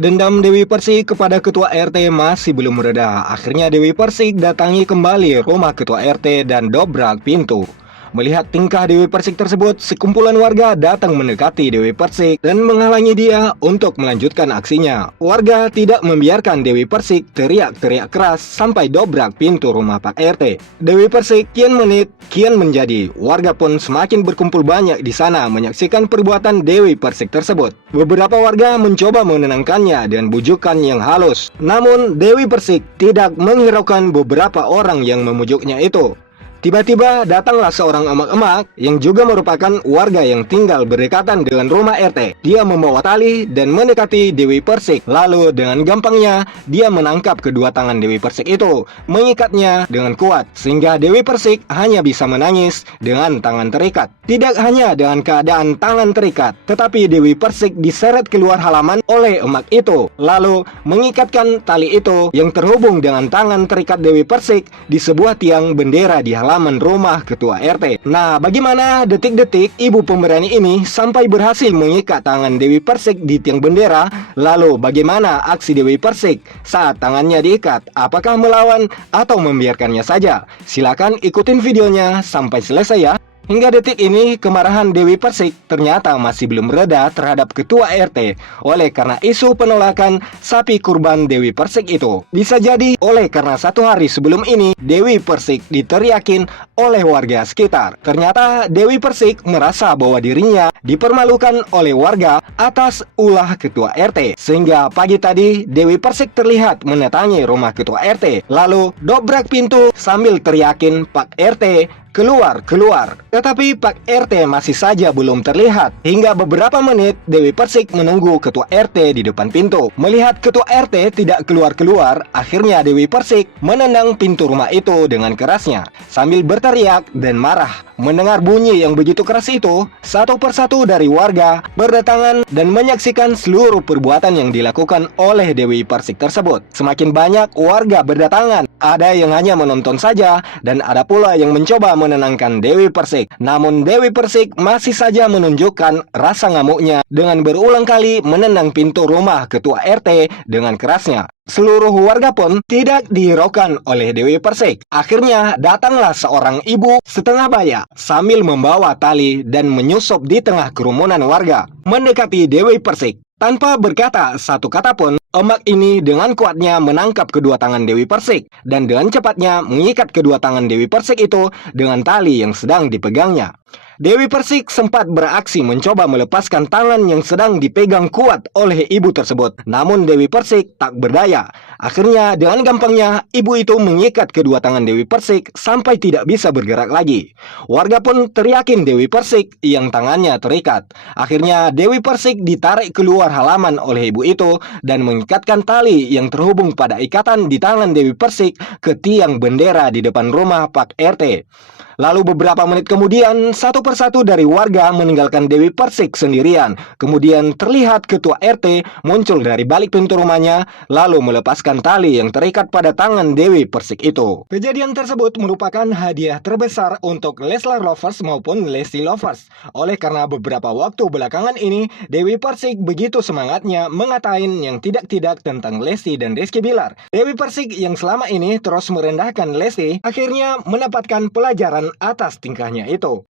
Dendam Dewi Persik kepada Ketua RT masih belum mereda. Akhirnya Dewi Persik datangi kembali rumah Ketua RT dan dobrak pintu. Melihat tingkah Dewi Persik tersebut, sekumpulan warga datang mendekati Dewi Persik dan menghalangi dia untuk melanjutkan aksinya. Warga tidak membiarkan Dewi Persik teriak-teriak keras sampai dobrak pintu rumah Pak RT. Dewi Persik kian menjadi. Warga pun semakin berkumpul banyak di sana menyaksikan perbuatan Dewi Persik tersebut. Beberapa warga mencoba menenangkannya dengan bujukan yang halus. Namun Dewi Persik tidak menghiraukan beberapa orang yang memujuknya itu. Tiba-tiba datanglah seorang emak-emak yang juga merupakan warga yang tinggal berdekatan dengan rumah RT. Dia membawa tali dan mendekati Dewi Persik. Lalu dengan gampangnya dia menangkap kedua tangan Dewi Persik itu, mengikatnya dengan kuat sehingga Dewi Persik hanya bisa menangis dengan tangan terikat. Tidak hanya dengan keadaan tangan terikat, tetapi Dewi Persik diseret keluar halaman oleh emak itu, lalu mengikatkan tali itu yang terhubung dengan tangan terikat Dewi Persik di sebuah tiang bendera di halaman rumah Ketua RT. Nah, bagaimana detik-detik ibu pemberani ini sampai berhasil mengikat tangan Dewi Persik di tiang bendera? Lalu bagaimana aksi Dewi Persik saat tangannya diikat? Apakah melawan atau membiarkannya saja? Silakan ikutin videonya sampai selesai ya. Hingga detik ini, kemarahan Dewi Persik ternyata masih belum reda terhadap Ketua RT oleh karena isu penolakan sapi kurban Dewi Persik itu. Bisa jadi oleh karena satu hari sebelum ini, Dewi Persik diteriakin oleh warga sekitar. Ternyata Dewi Persik merasa bahwa dirinya dipermalukan oleh warga atas ulah Ketua RT. Sehingga pagi tadi, Dewi Persik terlihat mendatangi rumah Ketua RT, lalu dobrak pintu sambil teriakin Pak RT, keluar. Tetapi Pak RT masih saja belum terlihat. Hingga beberapa menit Dewi Persik menunggu Ketua RT di depan pintu. Melihat Ketua RT tidak keluar-keluar, akhirnya Dewi Persik menendang pintu rumah itu dengan kerasnya sambil berteriak dan marah. Mendengar bunyi yang begitu keras itu, satu persatu dari warga berdatangan dan menyaksikan seluruh perbuatan yang dilakukan oleh Dewi Persik tersebut. Semakin banyak warga berdatangan. Ada yang hanya menonton saja dan ada pula yang mencoba menenangkan Dewi Persik. Namun Dewi Persik masih saja menunjukkan rasa ngamuknya dengan berulang kali menendang pintu rumah Ketua RT dengan kerasnya. Seluruh warga pun tidak dihiraukan oleh Dewi Persik. Akhirnya datanglah seorang ibu setengah baya sambil membawa tali dan menyusup di tengah kerumunan warga mendekati Dewi Persik. Tanpa berkata satu kata pun, emak ini dengan kuatnya menangkap kedua tangan Dewi Persik dan dengan cepatnya mengikat kedua tangan Dewi Persik itu dengan tali yang sedang dipegangnya. Dewi Persik sempat beraksi mencoba melepaskan tangan yang sedang dipegang kuat oleh ibu tersebut. Namun Dewi Persik tak berdaya. Akhirnya dengan gampangnya ibu itu mengikat kedua tangan Dewi Persik sampai tidak bisa bergerak lagi. Warga pun teriakin Dewi Persik yang tangannya terikat. Akhirnya Dewi Persik ditarik keluar halaman oleh ibu itu dan mengikatkan tali yang terhubung pada ikatan di tangan Dewi Persik ke tiang bendera di depan rumah Pak RT. Lalu beberapa menit kemudian, satu persatu dari warga meninggalkan Dewi Persik sendirian. Kemudian terlihat Ketua RT muncul dari balik pintu rumahnya, lalu melepaskan tali yang terikat pada tangan Dewi Persik itu. Kejadian tersebut merupakan hadiah terbesar untuk Leslar Lovers maupun Lesti Lovers. Oleh karena beberapa waktu belakangan ini, Dewi Persik begitu semangatnya mengatain yang tidak-tidak tentang Lesti dan Rizky Bilar. Dewi Persik yang selama ini terus merendahkan Lesti, akhirnya mendapatkan pelajaran atas tingkahnya itu.